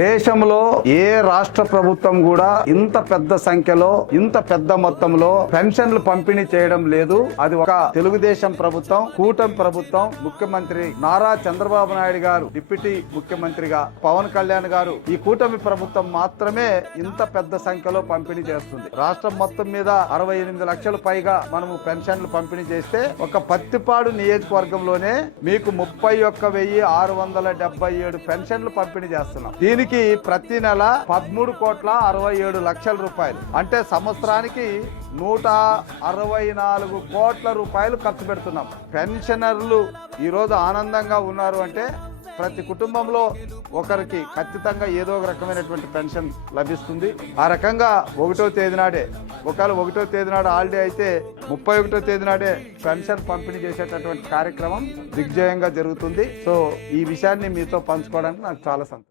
దేశంలో ఏ రాష్ట్ర ప్రభుత్వం కూడా ఇంత పెద్ద సంఖ్యలో ఇంత పెద్ద మొత్తంలో పెన్షన్లు పంపిణీ చేయడం లేదు. అది ఒక తెలుగుదేశం ప్రభుత్వం, కూటమి ప్రభుత్వం, ముఖ్యమంత్రి నారా చంద్రబాబు నాయుడు గారు డిప్యూటీ ముఖ్యమంత్రిగా, పవన్ కళ్యాణ్ గారు, ఈ కూటమి ప్రభుత్వం మాత్రమే ఇంత పెద్ద సంఖ్యలో పంపిణీ చేస్తుంది. రాష్ట్రం మొత్తం మీద 68 లక్షల పైగా మనము పెన్షన్లు పంపిణీ చేస్తే ఒక పత్తిపాడు నియోజకవర్గంలోనే మీకు 31,677 పెన్షన్లు పంపిణీ చేస్తున్నాం. దీనికి ప్రతి నెల 13,67,00,000 రూపాయలు, అంటే సంవత్సరానికి 164 కోట్ల రూపాయలు ఖర్చు పెడుతున్నాం. పెన్షనర్లు ఈరోజు ఆనందంగా ఉన్నారు అంటే ప్రతి కుటుంబంలో ఒకరికి ఖచ్చితంగా ఏదో ఒక రకమైనటువంటి పెన్షన్ లభిస్తుంది. ఆ రకంగా 1వ తేదీ నాడే, ఒకవేళ 1వ తేదీ నాడు హాలిడే అయితే 31వ తేదీ నాడే పెన్షన్ పంపిణీ చేసేటటువంటి కార్యక్రమం దిగ్విజయంగా జరుగుతుంది. సో ఈ విషయాన్ని మీతో పంచుకోవడానికి నాకు చాలా సంతోషం.